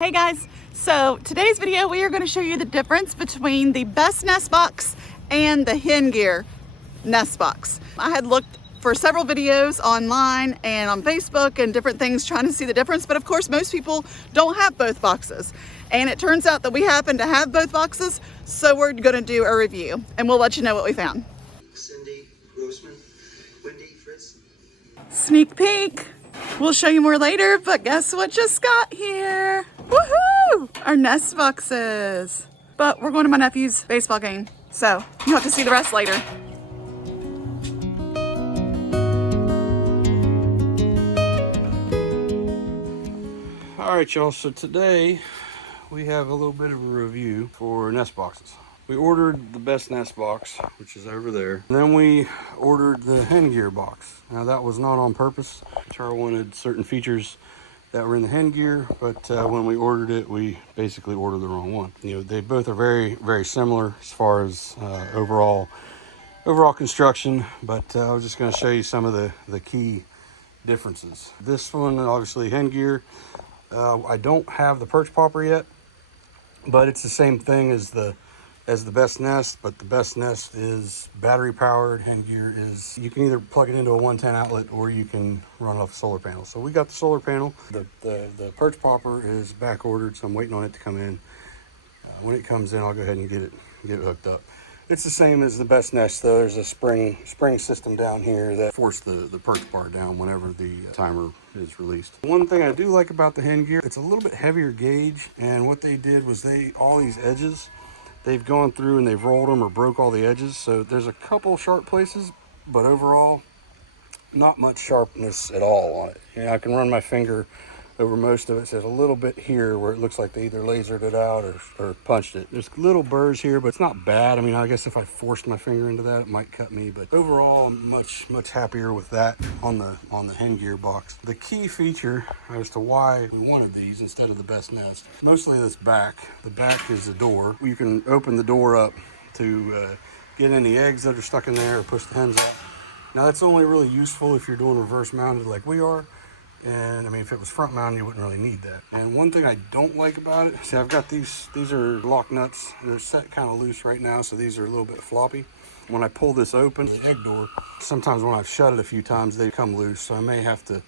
Hey guys, so today's video we are going to show you the difference between the best nest box and the HenGear nest box. I had looked for several videos online and on Facebook and different things trying to see the difference, but of course most people don't have both boxes. And it turns out that we happen to have both boxes, so we're going to do a review and we'll let you know what we found. Cindy, Grossman, Wendy, Fritz. Sneak peek. We'll show you more later, but guess what just got here? Woohoo! Our nest boxes. But we're going to my nephew's baseball game, so you'll have to see the rest later. All right, y'all, so today we have a little bit of a review for nest boxes. We ordered the best nest box, which is over there. And then we ordered the HenGear box. Now that was not on purpose. Keturah wanted certain features that were in the HenGear, but when we ordered it, we basically ordered the wrong one. You know, they both are very, very similar as far as overall construction, but I was just going to show you some of the key differences. This one, obviously HenGear. I don't have the perch popper yet, but it's the same thing as the best nest, but the best nest is battery powered. HenGear is, you can either plug it into a 110 outlet or you can run off a solar panel. So we got the solar panel. The perch popper is back ordered, so I'm waiting on it to come in. When it comes in, I'll go ahead and get it hooked up. It's the same as the best nest though. There's a spring system down here that forces the perch bar down whenever the timer is released. One thing I do like about the HenGear, it's a little bit heavier gauge, and what they did was all these edges, they've gone through and they've rolled them or broke all the edges. So there's a couple sharp places, but overall, not much sharpness at all on it. You know, I can run my finger over most of it. There's a little bit here where it looks like they either lasered it out or punched it. There's little burrs here, but it's not bad. I mean, I guess if I forced my finger into that, it might cut me, but overall, I'm much happier with that on the HenGear box. The key feature as to why we wanted these instead of the best nest, mostly this back. The back is the door. You can open the door up to get any eggs that are stuck in there or push the hens out. Now that's only really useful if you're doing reverse mounted like we are. And I mean, if it was front mounted, you wouldn't really need that. And one thing I don't like about it, see, I've got these are lock nuts. They're set kind of loose right now, so these are a little bit floppy. When I pull this open, the egg door, sometimes when I've shut it a few times, they come loose, so I may have to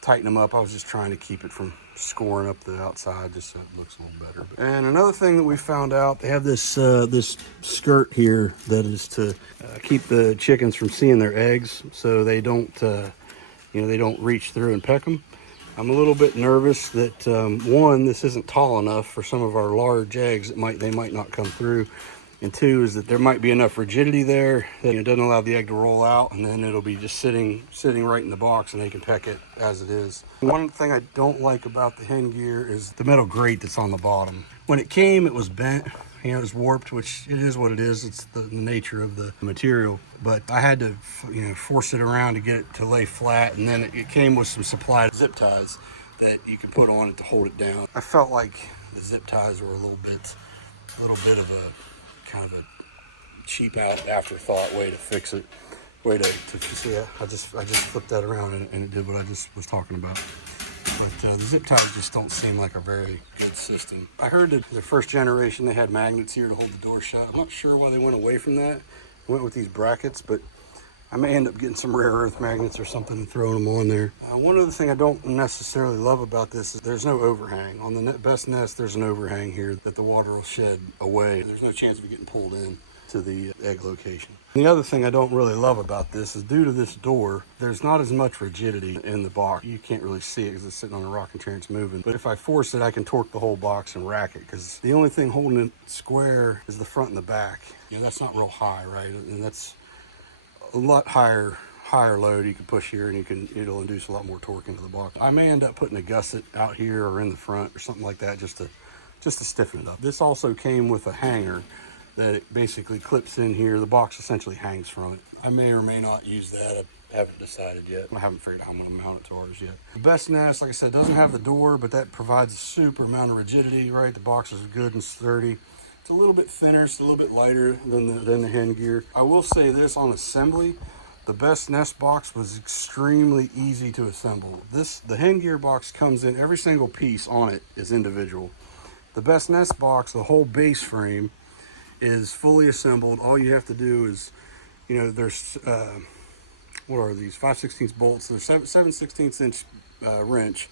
tighten them up. I was just trying to keep it from scoring up the outside just so it looks a little better. And another thing that we found out, they have this this skirt here that is to keep the chickens from seeing their eggs, so they don't they don't reach through and peck them. I'm a little bit nervous that one, this isn't tall enough for some of our large eggs. They might not come through. And two is that there might be enough rigidity there that it doesn't allow the egg to roll out, and then it'll be just sitting right in the box and they can peck it as it is. One thing I don't like about the HenGear is the metal grate that's on the bottom. When it came, it was bent. You know, it was warped, which it is what it is. It's the nature of the material. But I had to, force it around to get it to lay flat. And then it came with some supplied zip ties that you can put on it to hold it down. I felt like the zip ties were a little bit of a kind of a cheap out afterthought way to fix it. Way to see it. I just flipped that around and it did what I just was talking about. But the zip ties just don't seem like a very good system. I heard that the first generation, they had magnets here to hold the door shut. I'm not sure why they went away from that. Went with these brackets, but I may end up getting some rare earth magnets or something and throwing them on there. One other thing I don't necessarily love about this is there's no overhang. On the best nest, there's an overhang here that the water will shed away. There's no chance of it getting pulled in to the egg location. The other thing I don't really love about this is due to this door, there's not as much rigidity in the box. You can't really see it because it's sitting on a rocking chair and it's moving. But if I force it, I can torque the whole box and rack it, because the only thing holding it square is the front and the back. That's not real high, right? And that's a lot higher load you can push here, and it'll induce a lot more torque into the box. I may end up putting a gusset out here or in the front or something like that just to stiffen it up. This also came with a hanger that it basically clips in here. The box essentially hangs from it. I may or may not use that. I haven't decided yet. I haven't figured out how I'm going to mount it to ours yet. The best nest, like I said, doesn't have the door, but that provides a super amount of rigidity, right? The box is good and sturdy. It's a little bit thinner, it's a little bit lighter than the HenGear. I will say this, on assembly, The best nest box was extremely easy to assemble. The HenGear box comes in, every single piece on it is individual. The best nest box, the whole base frame, is fully assembled. All you have to do is, there's, what are these, 5/16 bolts, there's 7/16 inch wrench.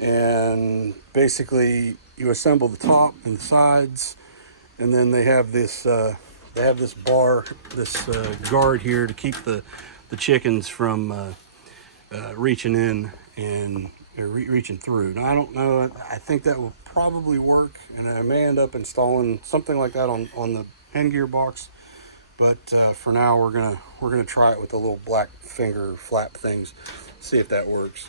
And basically you assemble the top and the sides, and then they have this bar, this guard here to keep the chickens from reaching in and reaching through. Now I don't know, I think that will probably work, and I may end up installing something like that on the HenGear box, but for now we're gonna try it with the little black finger flap things, see if that works.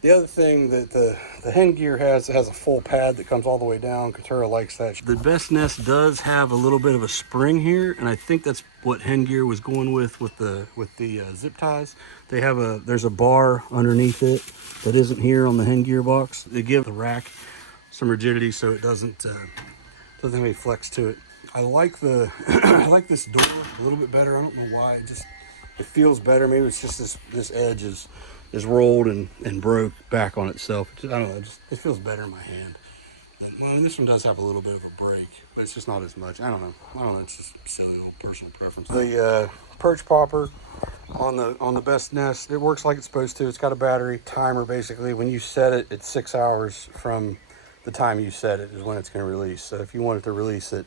The other thing that the HenGear has a full pad that comes all the way down. Keturah likes that. The Best Nest does have a little bit of a spring here, and I think that's what HenGear was going with the zip ties. There's a bar underneath it that isn't here on the HenGear box. They give the rack some rigidity so it doesn't have any flex to it. I like I like this door a little bit better. I don't know why. It feels better. Maybe it's just this edge is rolled and broke back on itself. I don't know, it feels better in my hand. Well, this one does have a little bit of a break, but it's just not as much. I don't know, it's just silly little personal preference. The perch popper on the Best Nest, it works like it's supposed to. It's got a battery timer. Basically, when you set it, it's 6 hours from the time you set it is when it's going to release. So if you want it to release at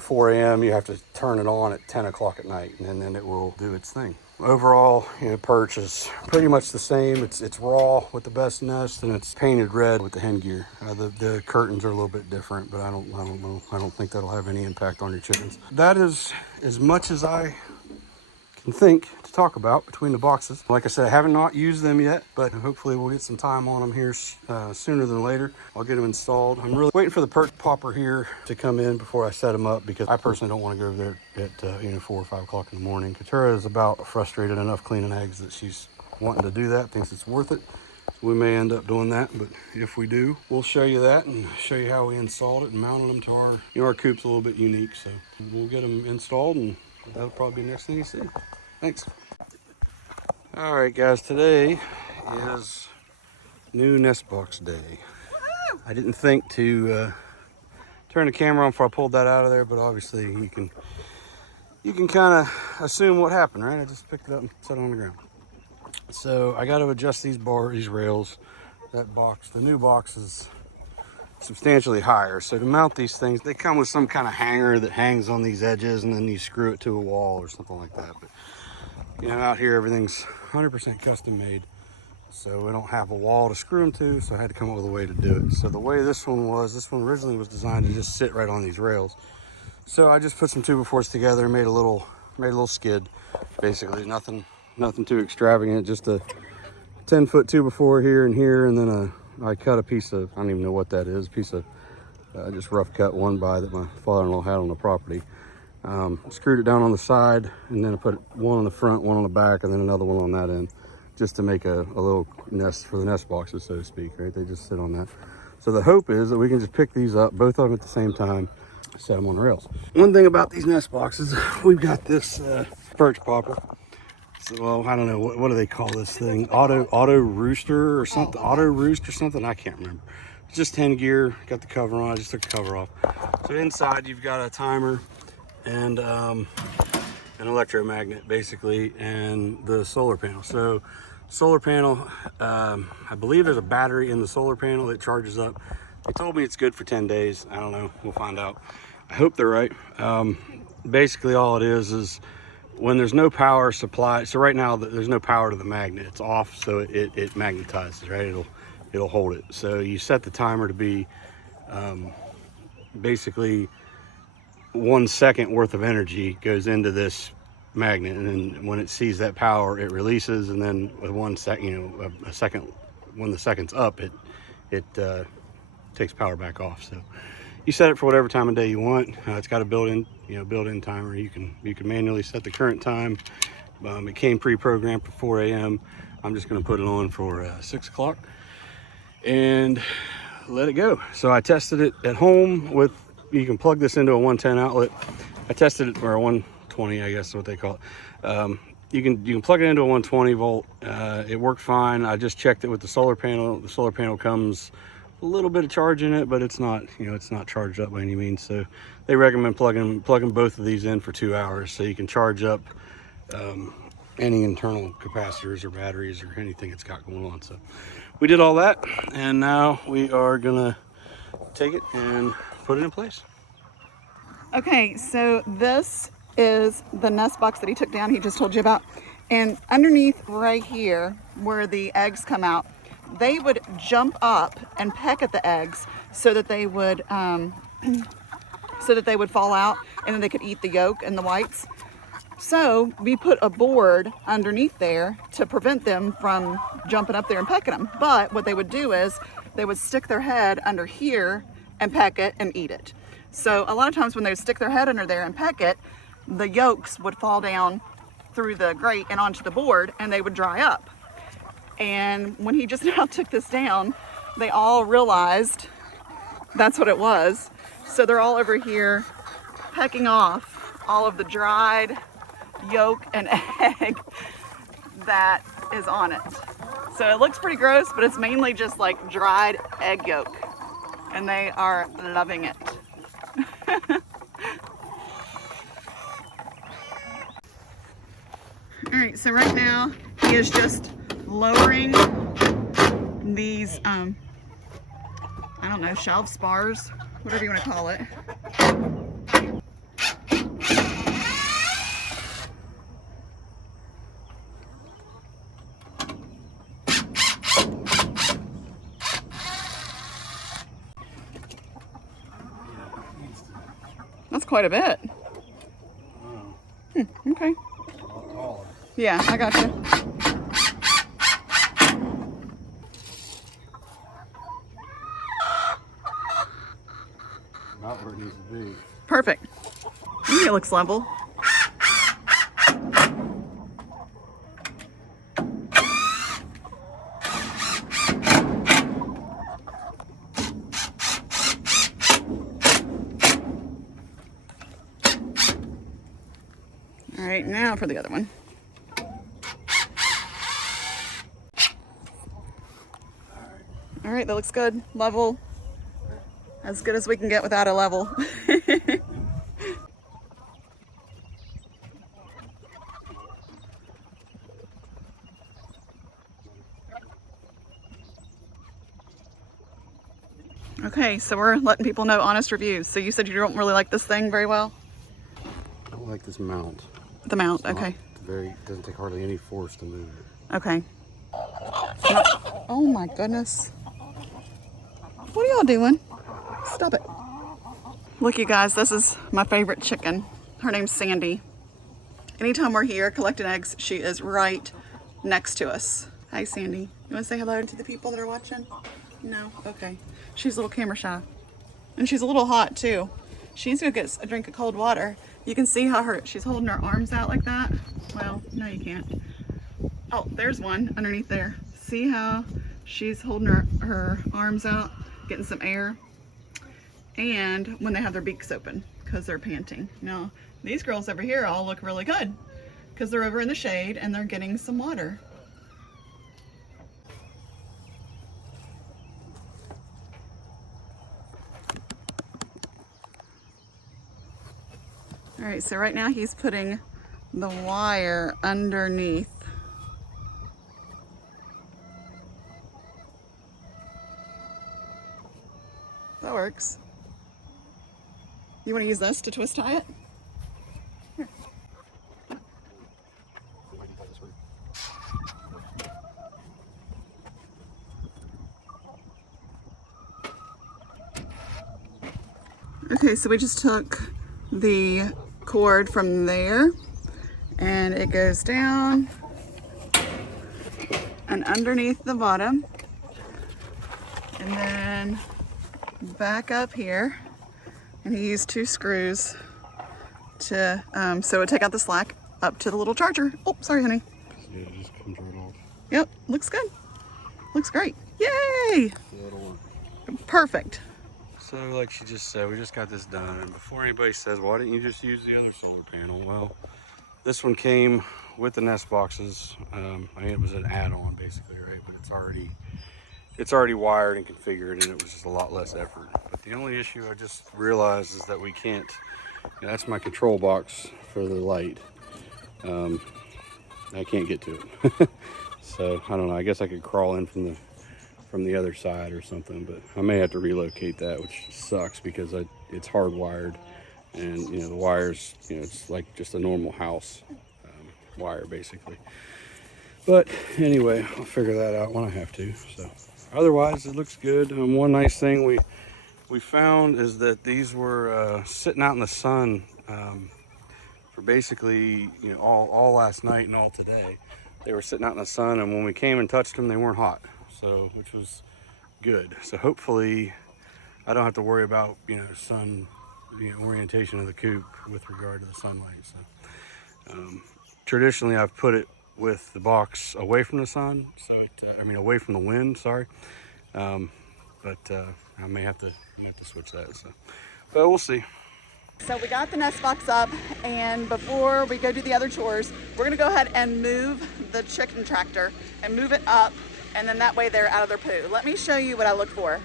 4 a.m., you have to turn it on at 10 o'clock at night, and then it will do its thing. Overall, perch is pretty much the same. It's raw with the Best Nest, and it's painted red with the HenGear. The curtains are a little bit different, but I don't know. I don't think that'll have any impact on your chickens. That is as much as I can think to talk about between the boxes. Like I said, I have not used them yet, but hopefully we'll get some time on them here sooner than later. I'll get them installed. I'm really waiting for the perch popper here to come in before I set them up, because I personally don't want to go there at 4 or 5 o'clock in the morning. Keturah is about frustrated enough cleaning eggs that she's wanting to do that, thinks it's worth it. So we may end up doing that, but if we do, we'll show you that and show you how we installed it and mounted them to our, our coop's a little bit unique, so we'll get them installed, and that'll probably be the next thing you see. Thanks. All right, guys, today is new nest box day. I didn't think to turn the camera on before I pulled that out of there, but obviously you can kind of assume what happened, right? I just picked it up and set it on the ground. So I got to adjust these rails. That box, the new box, is substantially higher. So to mount these things, they come with some kind of hanger that hangs on these edges, and then you screw it to a wall or something like that. But out here everything's 100% custom made, so we don't have a wall to screw them to, so I had to come up with a way to do it. So the way this one originally was designed to just sit right on these rails. So I just put some 2x4s together and made a little skid. Basically nothing too extravagant, just a 10-foot 2x4 here and here, and then I cut a piece of, I don't even know what that is, a piece of just rough cut 1x that my father-in-law had on the property. Screwed it down on the side, and then I put one on the front, one on the back, and then another one on that end, just to make a little nest for the nest boxes, so to speak, right? They just sit on that. So the hope is that we can just pick these up, both of them at the same time, set them on the rails. One thing about these nest boxes, we've got this perch popper. So, well, I don't know, what do they call this thing? Auto rooster or something? Auto roost or something? I can't remember. It's just HenGear, got the cover on, I just took the cover off. So inside you've got a timer and an electromagnet, basically, and the solar panel. So solar panel, I believe there's a battery in the solar panel that charges up. They told me it's good for 10 days. I don't know, we'll find out. I hope they're right. Basically all it is when there's no power supply, so right now there's no power to the magnet, it's off, so it magnetizes, right? It'll hold it. So you set the timer to be basically 1 second worth of energy goes into this magnet, and then when it sees that power, it releases, and then with 1 second, a second, when the second's up, it takes power back off. So you set it for whatever time of day you want. It's got a built-in timer. You can manually set the current time. It came pre-programmed for 4 a.m. I'm just going to put it on for 6 o'clock and let it go. So I tested it at home with, you can plug this into a 110 outlet. I tested it for a 120, I guess is what they call it. you can plug it into a 120 volt. It worked fine. I just checked it with the solar panel. The solar panel comes a little bit of charge in it, but it's not, you know, it's not charged up by any means. So they recommend plugging both of these in for 2 hours so you can charge up any internal capacitors or batteries or anything it's got going on. So we did all that, and now we are gonna take it and put it in place. Okay, so this is the nest box that he took down, he just told you about. And underneath right here, where the eggs come out, they would jump up and peck at the eggs so that they would fall out, and then they could eat the yolk and the whites. So we put a board underneath there to prevent them from jumping up there and pecking them. But what they would do is they would stick their head under here and peck it and eat it. So a lot of times when they would stick their head under there and peck it, the yolks would fall down through the grate and onto the board, and they would dry up. And when he just now took this down, they all realized that's what it was. So they're all over here pecking off all of the dried yolk and egg that is on it. So it looks pretty gross, but it's mainly just like dried egg yolk, and they are loving it. All right, so right now he is just lowering these, I don't know, shelf spars, whatever you want to call it. That's quite a bit. Okay. Yeah, I got you. About where it needs to be. Perfect. It looks level. All right, now for the other one. All right, that looks good. Level. As good as we can get without a level. Okay, so we're letting people know honest reviews. So you said you don't really like this thing very well? I don't like this mount. The mount, okay. It doesn't take hardly any force to move it. Okay. Oh my goodness. What are y'all doing? Stop it. Look, you guys, this is my favorite chicken. Her name's Sandy. Anytime we're here collecting eggs, she is right next to us. Hi, Sandy. You want to say hello to the people that are watching? No? Okay. She's a little camera shy. And she's a little hot, too. She needs to go get a drink of cold water. You can see how she's holding her arms out like that. Well, no, you can't. Oh, there's one underneath there. See how she's holding her arms out, getting some air? And when they have their beaks open, because they're panting. Now, these girls over here all look really good, because they're over in the shade and they're getting some water. All right, so right now he's putting the wire underneath. That works. You want to use this to twist tie it? Here. Okay, so we just took the cord from there and it goes down and underneath the bottom and then back up here, and he used 2 screws to so it would take out the slack up to the little charger. Oh, sorry, honey. Yeah, it just comes right off. Yep, looks good. Looks great. Yay! That'll work. Perfect. So like she just said, we just got this done, and before anybody says, why didn't you just use the other solar panel? Well, This one came with the nest boxes. I mean, it was an add-on basically, right? But it's already wired and configured, and it was just a lot less effort. But the only issue I just realized is that we can't, that's my control box for the light. I can't get to it. So I don't know, I guess I could crawl in from the other side or something, but I may have to relocate that, which sucks because it's hardwired, and you know, the wires, you know, it's like just a normal house wire basically. But anyway, I'll figure that out when I have to. So otherwise it looks good. One nice thing we found is that these were sitting out in the sun for basically, you know, all last night and all today. They were sitting out in the sun, and when we came and touched them, they weren't hot, so which was good. So hopefully I don't have to worry about, you know, sun, you know, orientation of the coop with regard to the sunlight. So traditionally I've put it with the box away from the sun, so I mean away from the wind, sorry. But I may have to switch that, so but we'll see. So we got the nest box up, and before we go do the other chores, we're gonna go ahead and move the chicken tractor and move it up, and then that way they're out of their poo. Let me show you what I look for.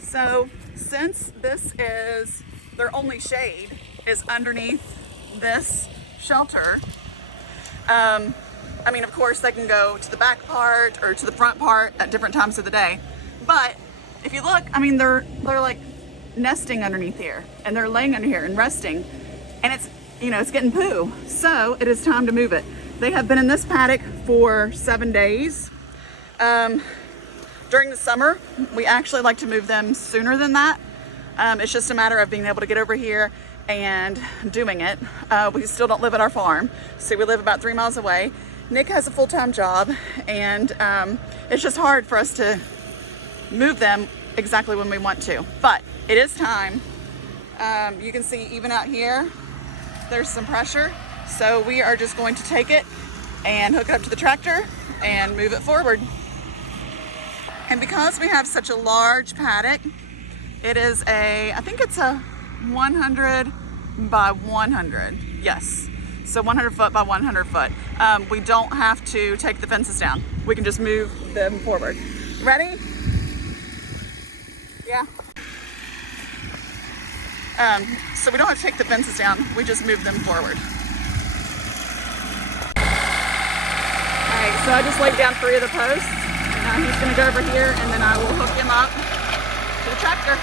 So since this is their only shade is underneath this shelter, I mean, of course they can go to the back part or to the front part at different times of the day, but if you look, I mean, they're like nesting underneath here, and they're laying under here and resting, and it's, you know, it's getting poo, so it is time to move it. They have been in this paddock for 7 days. During the summer, we actually like to move them sooner than that. It's just a matter of being able to get over here and doing it. We still don't live at our farm, so we live about 3 miles away. Nick has a full-time job, and it's just hard for us to move them exactly when we want to, but it is time. You can see even out here, there's some pressure, so we are just going to take it and hook it up to the tractor and move it forward. And because we have such a large paddock, it is I think it's a 100 by 100, yes. So 100 foot by 100 foot. We don't have to take the fences down. We can just move them forward. Ready? Yeah. So we don't have to take the fences down, we just move them forward. Alright, so I just laid down 3 of the posts. Now he's going to go over here, and then I will hook him up to the tractor.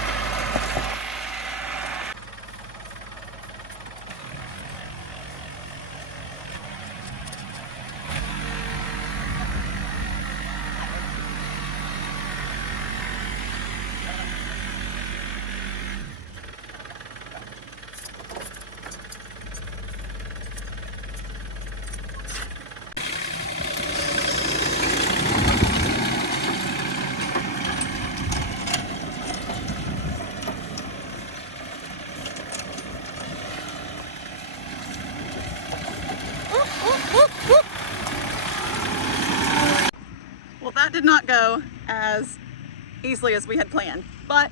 Well, that did not go as easily as we had planned, but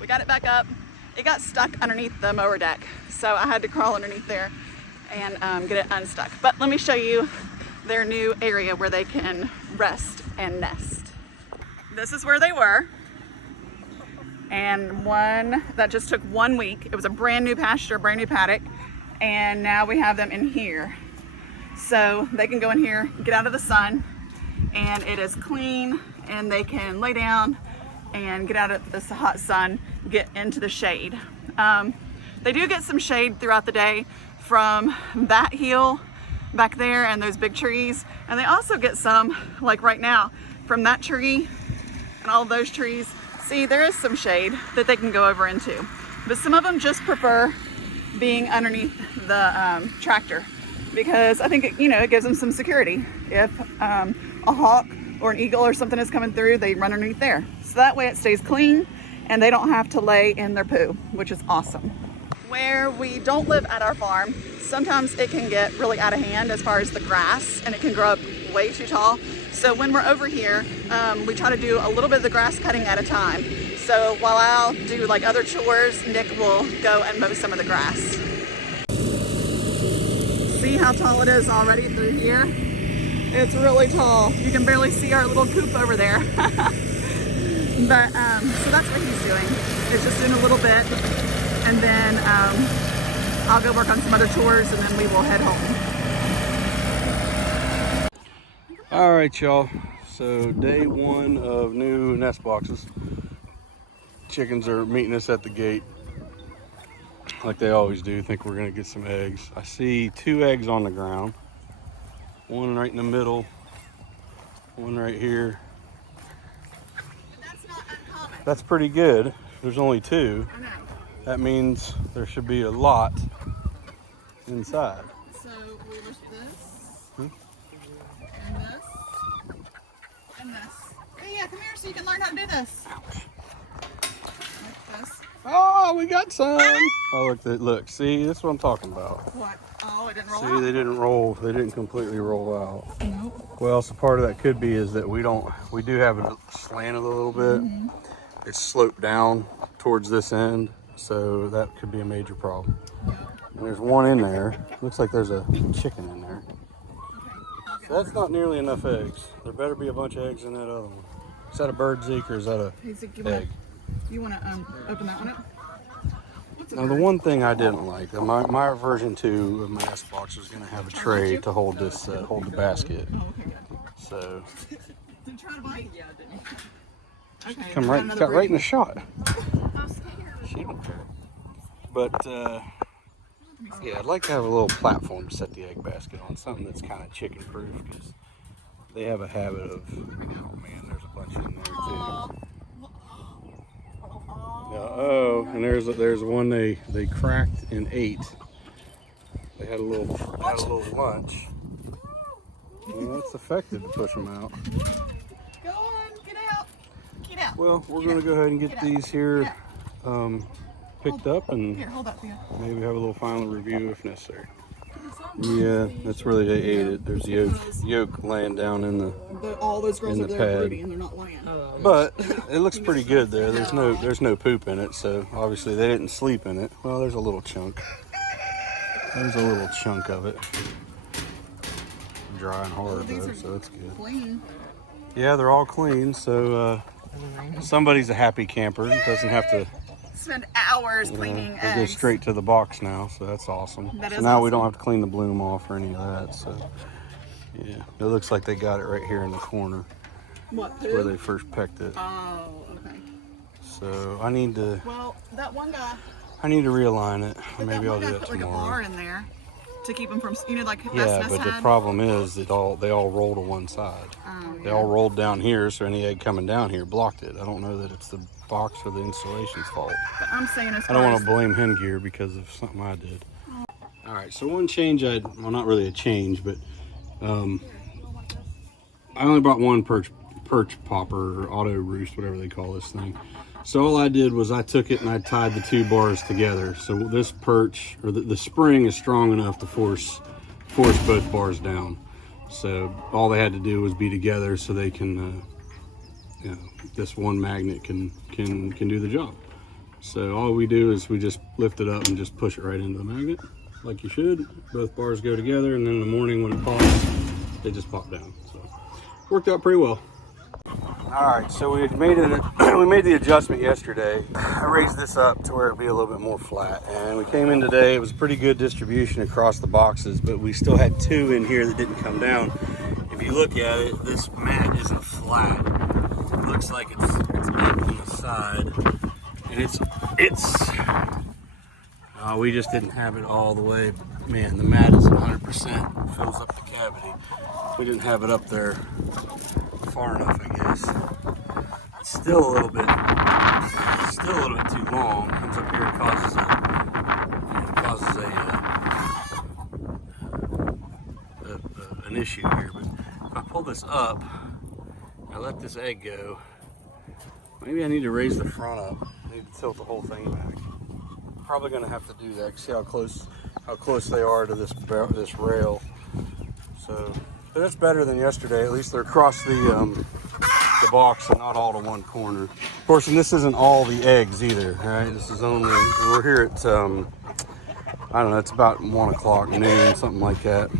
we got it back up. It got stuck underneath the mower deck, so I had to crawl underneath there and get it unstuck. But let me show you their new area where they can rest and nest. This is where they were, and that just took 1 week. It was a brand new pasture, brand new paddock, and now we have them in here. So they can go in here, get out of the sun, and it is clean, and they can lay down and get out of this hot sun, get into the shade. They do get some shade throughout the day from that hill back there and those big trees, and they also get some, like right now, from that tree and all of those trees. See, there is some shade that they can go over into, but some of them just prefer being underneath the tractor, because I think it gives them some security. If a hawk or an eagle or something is coming through, they run underneath there. So that way it stays clean and they don't have to lay in their poo, which is awesome. Where we don't live at our farm, sometimes it can get really out of hand as far as the grass, and it can grow up way too tall. So when we're over here, we try to do a little bit of the grass cutting at a time. So while I'll do like other chores, Nick will go and mow some of the grass. see how tall it is already through here? It's really tall. You can barely see our little coop over there. But, so that's what he's doing. It's just doing a little bit, and then I'll go work on some other chores, and then we will head home. All right, y'all. So day one of new nest boxes. Chickens are meeting us at the gate, like they always do. Think we're gonna get some eggs. I see 2 eggs on the ground. One right in the middle, one right here. That's not uncommon. That's pretty good. There's only 2. I know. That means there should be a lot inside. So we wish this, Hmm? and this, and this. Hey, yeah, come here so you can learn how to do this. Like this. Oh, we got some. Oh, look, see, this is what I'm talking about. What? Oh, it didn't roll See, out? they didn't completely roll out. Nope. Well, so part of that could be is that we do have it slanted a little bit. Mm-hmm. It's sloped down towards this end, so that could be a major problem. Yep. And there's one in there. Looks like there's a chicken in there. Okay. So that's not nearly enough eggs. There better be a bunch of eggs in that other one. Is that a bird, Zeke, or is that a Hey, Zeke, egg? you want to open that one up? What's a Now, the bird? one thing I didn't like, my version 2 of my nest box was going to have a tray to hold this, hold the basket. Oh, okay, good. So, Did you try to bite? Yeah, I didn't. Okay. come we right, another got right in the bird. shot. I'm scared. She don't care. But, yeah, I'd like to have a little platform to set the egg basket on, something that's kind of chicken proof, because they have a habit of, oh man, there's a bunch in there too. Oh, and there's one they cracked and ate. They had a little lunch. Well, it's effective to push them out. Go on, get out. Get out. Well, we're going to go ahead and get these here picked up and Here, hold up for you. maybe have a little final review if necessary. Yeah, that's where they ate it. There's the yolk laying down in the. All those girls In are the there pad. brooding and they're not laying. But it looks pretty good there. There's no poop in it, so obviously they didn't sleep in it. Well, there's a little chunk. There's a little chunk of it. Dry and hard These though, are so that's good. clean. Yeah, they're all clean, so somebody's a happy camper. Doesn't have to. Spend hours cleaning They go eggs. straight to the box now, so that's awesome. That So is now we awesome. don't have to clean the bloom off or any of that. So yeah, it looks like they got it right here in the corner What, where poo? they first pecked it. Oh, okay. So I need to That one guy, realign it. but Maybe that I'll one do guy that put like a tomorrow. bar in there to keep them from, like Yeah, Best but Nest the had. problem is they all roll to one side. Oh, They yeah. all rolled down here, so any egg coming down here blocked it. I don't know that it's the box or the installation's fault. But I'm saying as I don't far want as to blame HenGear because of something I did. All right, so one change well, not really a change, but I only bought one perch popper or auto roost, whatever they call this thing. So all I did was I took it and I tied the 2 bars together. So this perch, or the spring is strong enough to force both bars down. So all they had to do was be together so they can, you know, this one magnet can do the job. So all we do is we just lift it up and just push it right into the magnet, like you should. Both bars go together, and then in the morning when it pops, they just pop down. So worked out pretty well. All right, so we made the adjustment yesterday. I raised this up to where it'd be a little bit more flat, and we came in today. It was pretty good distribution across the boxes, but we still had 2 in here that didn't come down. If you look at it, this mat isn't flat. It looks like it's up on the side, and we just didn't have it all the way. Man, the mat is 100%, fills up the cavity. We didn't have it up there far enough, I guess. It's still a little bit too long. Comes up here and causes an issue here. But if I pull this up, I let this egg go. Maybe I need to raise the front up. I need to tilt the whole thing back. Probably going to have to do that. See how close they are to this rail. So, but that's better than yesterday. At least they're across the box and not all to one corner. Of course, and this isn't all the eggs either, right? This is only, we're here at I don't know, it's about 1 o'clock, noon, something like that.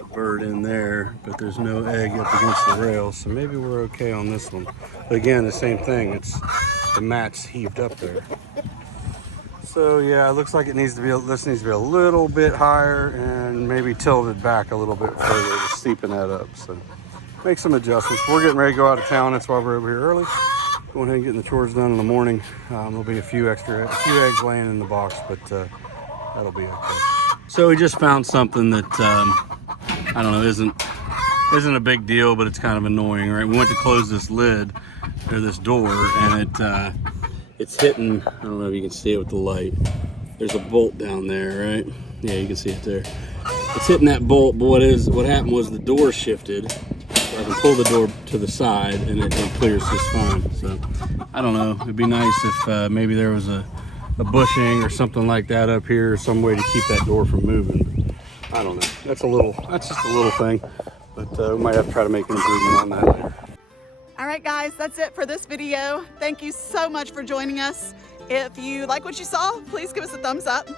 A bird in there, but there's no egg up against the rail, so maybe we're okay on this one. But again, the same thing, it's the mat's heaved up there. So yeah, it looks like it needs to be, this needs to be a little bit higher and maybe tilted back a little bit further to steepen that up. So make some adjustments. We're getting ready to go out of town. That's why we're over here early. Going ahead and getting the chores done in the morning. There'll be a few eggs laying in the box, but that'll be okay. So we just found something that I don't know, isn't a big deal, but it's kind of annoying, right? We went to close this lid or this door, and it's hitting. I don't know if you can see it with the light. There's a bolt down there, right? Yeah, you can see it there. It's hitting that bolt, but what happened was the door shifted. I can pull the door to the side and it clears just fine. So I don't know, it'd be nice if maybe there was a bushing or something like that up here, or some way to keep that door from moving. I don't know, that's just a little thing, but we might have to try to make an improvement on that later. All right, guys, that's it for this video. Thank you so much for joining us. If you like what you saw, please give us a thumbs up.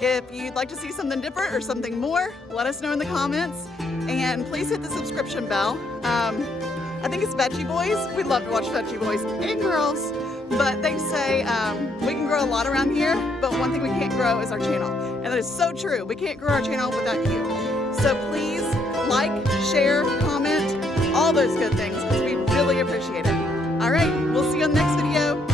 If you'd like to see something different or something more, let us know in the comments. And please hit the subscription bell. I think it's Veggie Boys. We love to watch Veggie Boys and girls. But they say we can grow a lot around here, but one thing we can't grow is our channel. And that is so true. We can't grow our channel without you. So please like, share, comment, all those good things, because we really appreciate it. All right, we'll see you on the next video.